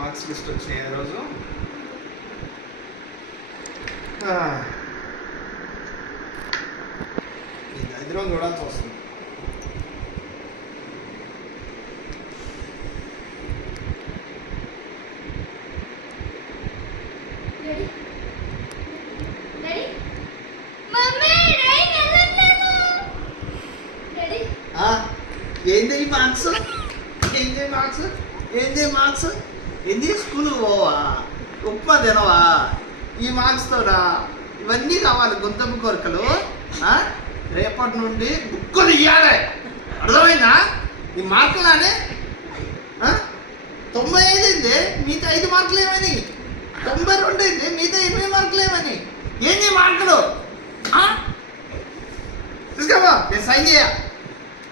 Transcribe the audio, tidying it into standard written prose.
Marks list వచ్చినాయి ఆ రోజు. ఈ దరిద్రం చూడాల్సి వస్తుంది. ఏంది మార్క్స్, ఏంది మార్క్స్, ఏంది మార్క్స్, ఏంది స్కూల్ పోవా, ఉప్మా తినవా, ఈ మార్క్స్తోనా ఇవన్నీ కావాలి గుంతమ్మ కోరికలు. రేపటి నుండి బుక్కులు ఇవ్వాలి, అర్థమైందా? ఈ మార్కులానే 95 అయింది, మిగతా 5 మార్కులు ఏమని, 92 అయింది, మిగతా 8 మార్కులు ఏమని, ఏంది మార్కులు తీసుకోవా, నేను సైన్ చేయ.